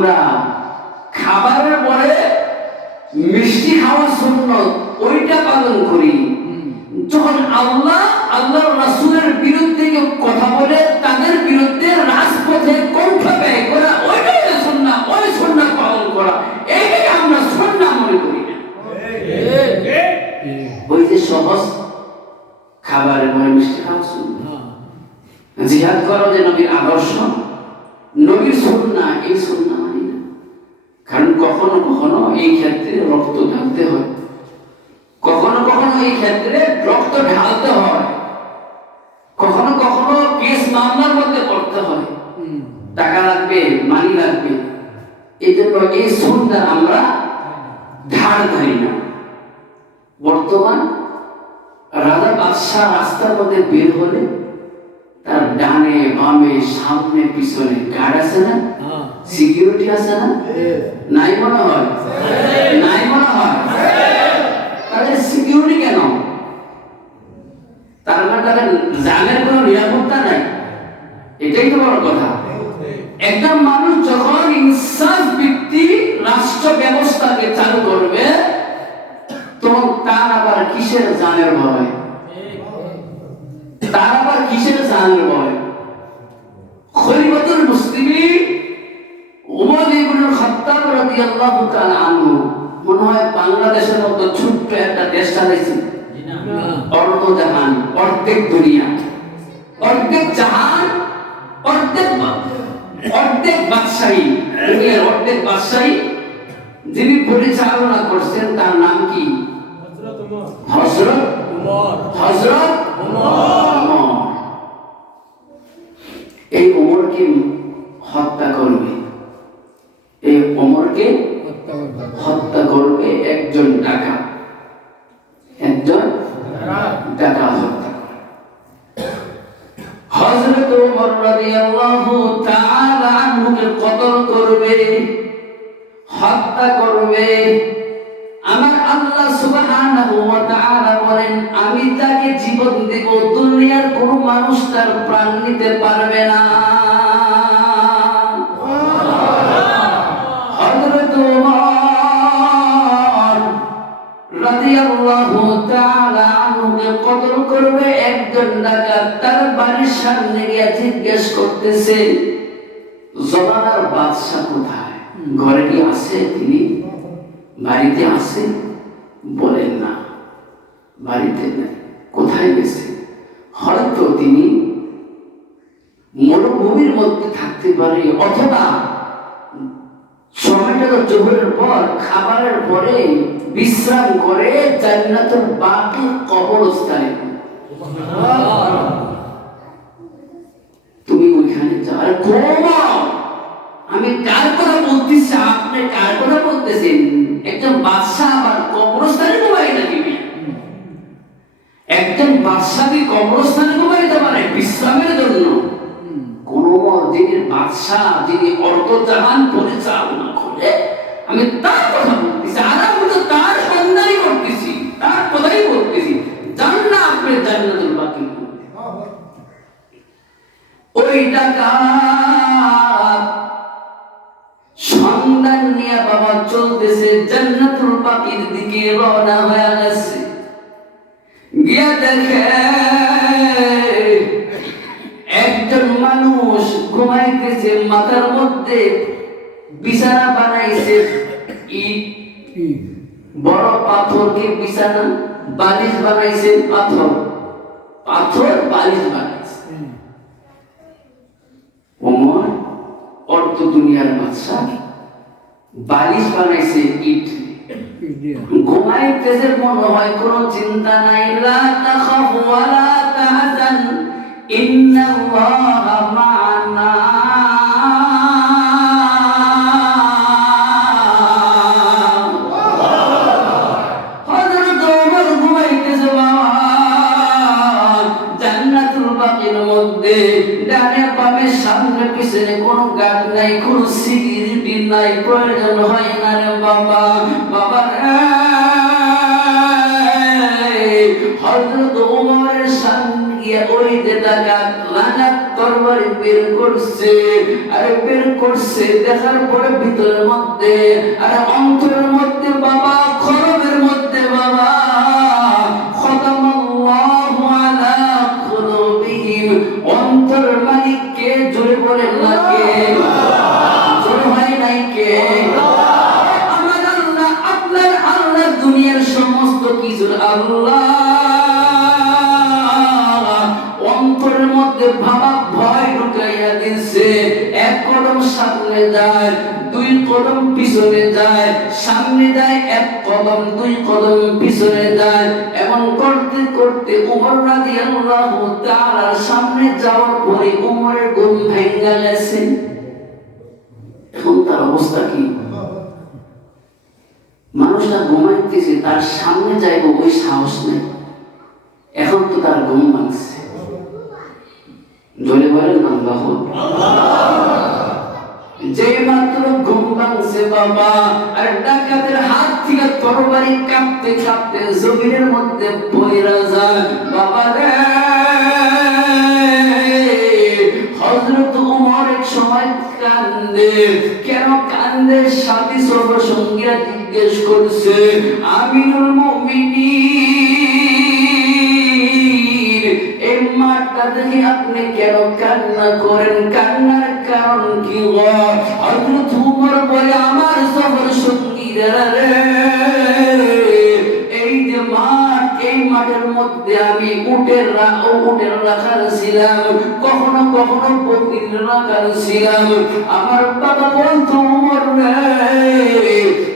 আমরা খাবারের পরে মিষ্টি খাওয়া সুন্নত ওইটা পালন করি। যখন আল্লাহর রাসূলের বিরুদ্ধে কেউ কথা বলে তাদের বিরুদ্ধে রাজপথে কণ্ঠ ব্যয় করা ওইটাই সুন্নাহ, ওই সুন্নাহ পালন করা, এইটাকে আমরা সুন্নাহ মনে করি না। ওই যে সহজ খাবারের পরে মিষ্টি খাওয়া সুন্নাহ, জিহাদ করা যে নবীর আদর্শ, নবীর সুন্নাহ, এই সুন্নাহ মানি না। কারণ কখনো কখনো এই ক্ষেত্রে রক্ত ঢালতে হয়, কখনো কখনো এই ক্ষেত্রে রক্ত ঢালতে হয়, কখনো কখনো কেস মামলার মধ্যে পড়তে হয়, টাকা লাগবে, মানি লাগবে। এই জন্য এই সুন্নাহ আমরা ধার ধারি না। বর্তমান রাজা বাদশাহ রাস্তার মধ্যে বের হলে তার ডানে বামে সামনে পিছনে গার্ড আছে না, সিকিউরিটি আছে না, নাই মনে হয়, নাই মনে হয়। তাদের সিকিউরিটি কেন? তার মানে তাদের জানের কোনো নিরাপত্তা নাই, এটাই তো বড় কথা। একজন মানুষ যখন ইনসাফ ভিত্তিক রাষ্ট্র ব্যবস্থাকে চালু করবে তখন তার আবার কিসের জানের ভয়, তার আবার কিসের জানের ভয়? খলিফাতুল মুসলিমিন উমর ইবনুল খাত্তাব রাদিয়াল্লাহু তাআলা আনহু মনে হয় বাংলাদেশের মতো ছোট্ট একটা দেশ চালাইছেন। অর্ধজাহান, অর্ধেক দুনিয়া, অর্ধেক জাহান, অর্ধেক বাদশাহী, দুনিয়ার অর্ধেক বাদশাহী যিনি পরিচালনা করছেন তার নাম কি? হযরত ওমর। এই ওমরকে হত্যা করবে, এই ওমরকে হত্যা করবে একজন ডাকাত, একজন ডাকাত হত্যা করবে। হযরত ওমর রাদিয়াল্লাহু তাআলা আনহুকে কতল করবে, হত্যা করবে। আমার আল্লাহ সুবহানাহু ওয়া তাআলা বলেন আমি তাকে জীবন দেব, দুনিয়ার কোনো মানুষ তার প্রাণ নিতে পারবে না। হযরত ওমর রাদিয়াল্লাহু তাআলা আনহুকে কতল করবে একজন ডাকাত। তার বাড়ির সামনে গিয়ে জিজ্ঞেস করতেছে জমানার বাদশা কোথায়, ঘরে কি আছে, তিনি বাড়িতে আছে? বলেন না, বাড়িতে নাই। কোথায় গেছে? হয়তো তিনি মরুভূমির মধ্যে থাকতে পারে, অথবা সময়টা জোহরের পর খাবারের পরে বিশ্রাম করে জান্নাতুল বাকি কবরস্থানে। তুমি ওইখানে যাওয়ার আমি কার কথা বলতেছি, আপনি কার কথা বলতেছেন? একজন বাদশাহ আবার কবরস্থানে ঘুমাই নাকি? একজন বাদশাহ কি কবরস্থানে ঘুমাইতে পারে বিশ্রামের জন্য? কোন যিনি বাদশাহ, যিনি অর্ধজাহান পরিচালনা করে, আমি তার কথা বলতেছি, আর আমি তো তার সন্ধানই করতেছি, তার কথাই বলতেছি। জান্নাত, আপনি জান্নাতুল বাকি। ওই ডাকাত সন্ধান নিয়ে বাবা চলতেছে, জান্নাতুল বাকির দিকে রওনা হয়ে গেছে। গিয়া দেখে একজন মানুষ ঘুমাইতেছে, মাথার মধ্যে বিছানা বানাইছে, ইট বড় পাথরকে বিছানা, বালিশ বানাইছে, পাথর বালিশ বানাইছে। ওমর অর্ধ দুনিয়ার বাদশা, বালিশ বানাইছে ইট, ঘুমাইতেছে, মনে হয় কোনো চিন্তা নাই। লা তাখাফ ওয়া লা তাহজান ইন্নাল্লাহা মা'ানা। হযরত ওমর ঘুমাইতেছে বাবা জান্নাতুল বাকির মধ্যে, ডানে বামে সামনে পিছনে কোনো গার্ড নাই, কোনো সিকিউরিটি নাই, প্রয়োজন হয় না রে বাবা। বাবা হযরত ওমরের সামনে গিয়ে ওই যে ডাকাত লাগাত তরবারি বের করছে, আরে বের করছে, দেখার পরে ভিতরের মধ্যে আরে অন্তরের মধ্যে বাবা, খরবের মধ্যে বাবা, খতামাল্লাহু আলা কুলুবিহিম, অন্তরের মালিক কে? জোরে বলেন না কে? জোরে হয় নাই কে? আমার আল্লাহ, আপনার আল্লাহ, দুনিয়ার সমস্ত কিছুর আল্লাহ। অন্তরের মধ্যে ভাবা ভয় ঢুকাইয়া দিচ্ছে। এক কদম সামনে যায়, দুই কদম পিছনে যায়, সামনে যায় এক কদম, দুই কদম পিছনে যায়। এমন করতে করতে ওমর রাদিয়াল্লাহু তাআলা সামনে যাওয়ার পরে ওমরের ঘুম ভেঙে গেছে। এখন তার অবস্থা কি? মানুষটা ঘুমাইতেছে, তার সামনে যাইব ওই সাহস নেই। এখন তো তার ঘুম ভাঙছে। জোরে বলেন আল্লাহু আকবার। যে মাত্র ঘুম ভাঙছে বাবা, আর ডাকাতের হাত থেকে তরবারি কাঁপতে কাঁপতে জমিনের মধ্যে পড়ে যায় বাবা রে। হযরত ওমর এক সময় কান্দে। কেন কান্দে? সাথী সঙ্গীরা জিজ্ঞেস করছে, আমিরুল মুমিনিন, এই মাঠটা দেখে আপনি কেন কান্না করেন? কান্নার কারণ কি? হযরত ওমর বলে, আমার সফর সঙ্গীরা রে, এই যে মাঠ, এই মাঠের মধ্যে আমি উটের রাখাল ছিলাম, কখনো কখনো বকরির রাখাল ছিলাম। আমার বাবা বলতো, ওমর রে,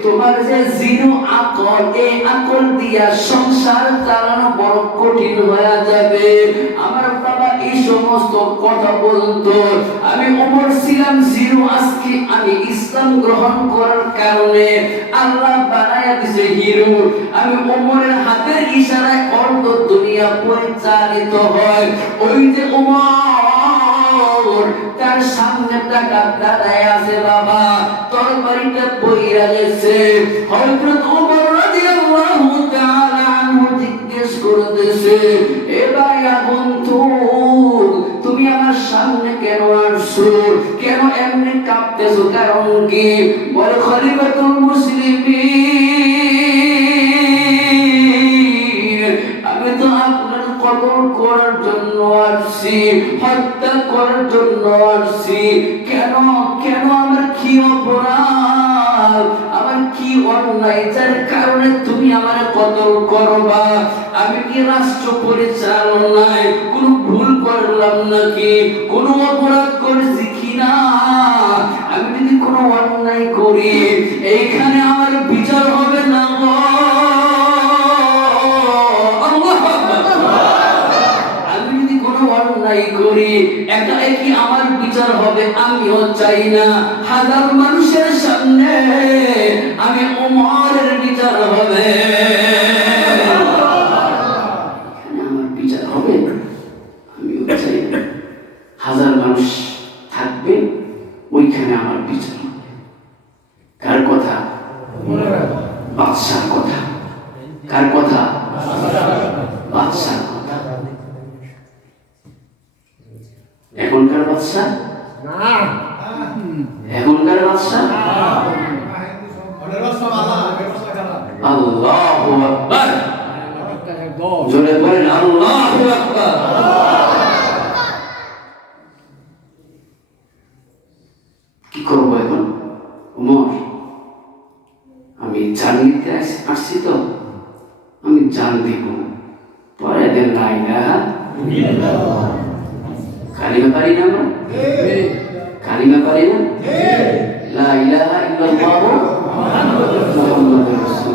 তোমার যে জিরো আকল, এই আকল দিয়া সংসার চালানো বড় কঠিন হয়ে যাবে। আমার বাবা এই সমস্ত কথা বলতো। আমি ওমর ছিলাম জিরো, আজকে আমি ইসলাম গ্রহণ করার কারণে আল্লাহ বানায়া দিছে হিরো। আমি ওমরের হাতের ইশারায় অর্ধ দুনিয়া পরিচালিত হয়। ওই যে ওমর, তার সামনে ডাকাত দাঁড়ায় আছে বাবা, তরবারিটা বইরা গেছে। হযরত ওমর রাদিয়াল্লাহু তাআলা আনহু জিজ্ঞেস করতেছে, এ ভাইয়া বন্ধু, তুমি আমার সামনে কেন আসছো? কেন এমনি কাঁপতেছো? কারণ কি? বলে, খলিফাতুল মুসলিমিন, আমি তো আপনার কতল করার জন্য আসছি, হত্যা করার জন্য আসছি। কেন? কেন? আমার কি অপরাধ, আমার কি অন্যায় যার কারণে তুমি আমার কতল করবা? আমি কি রাষ্ট্র পরিচালনায় কোনো ভুল করলাম নাকি? কোনো অপরাধ করেছি কিনা? আমি যদি কোনো অন্যায় করি, এইখানে আমার বিচার হবে না? আমি যদি কোনো অন্যায় করি, একা একই আমার বিচার হবে? আমিও চাই না হাজার মানুষের সামনে আমি ওমরের বিচার হবে। হাজার মানুষ থাকবে, ওইখানে আমার বিচার হবে। কার কথা? বাদশার কথা। কার কথা? বাদশার কথা। এখনকার বাদশা? এখনকার বাদশা? আল্লাহু আকবার। জোরে বলেন আল্লাহু আকবার। কি করবো এখন? ওমর, আমি জান দিতে আসছি, তো আমি জান দিব। পরে দেন না ইলাহা ইল্লাল্লাহ। কালিমা পারি না আমরা? কালিমা পারি না? লা ইলাহা ইল্লাল্লাহু মুহাম্মাদুর রাসূলুল্লাহ।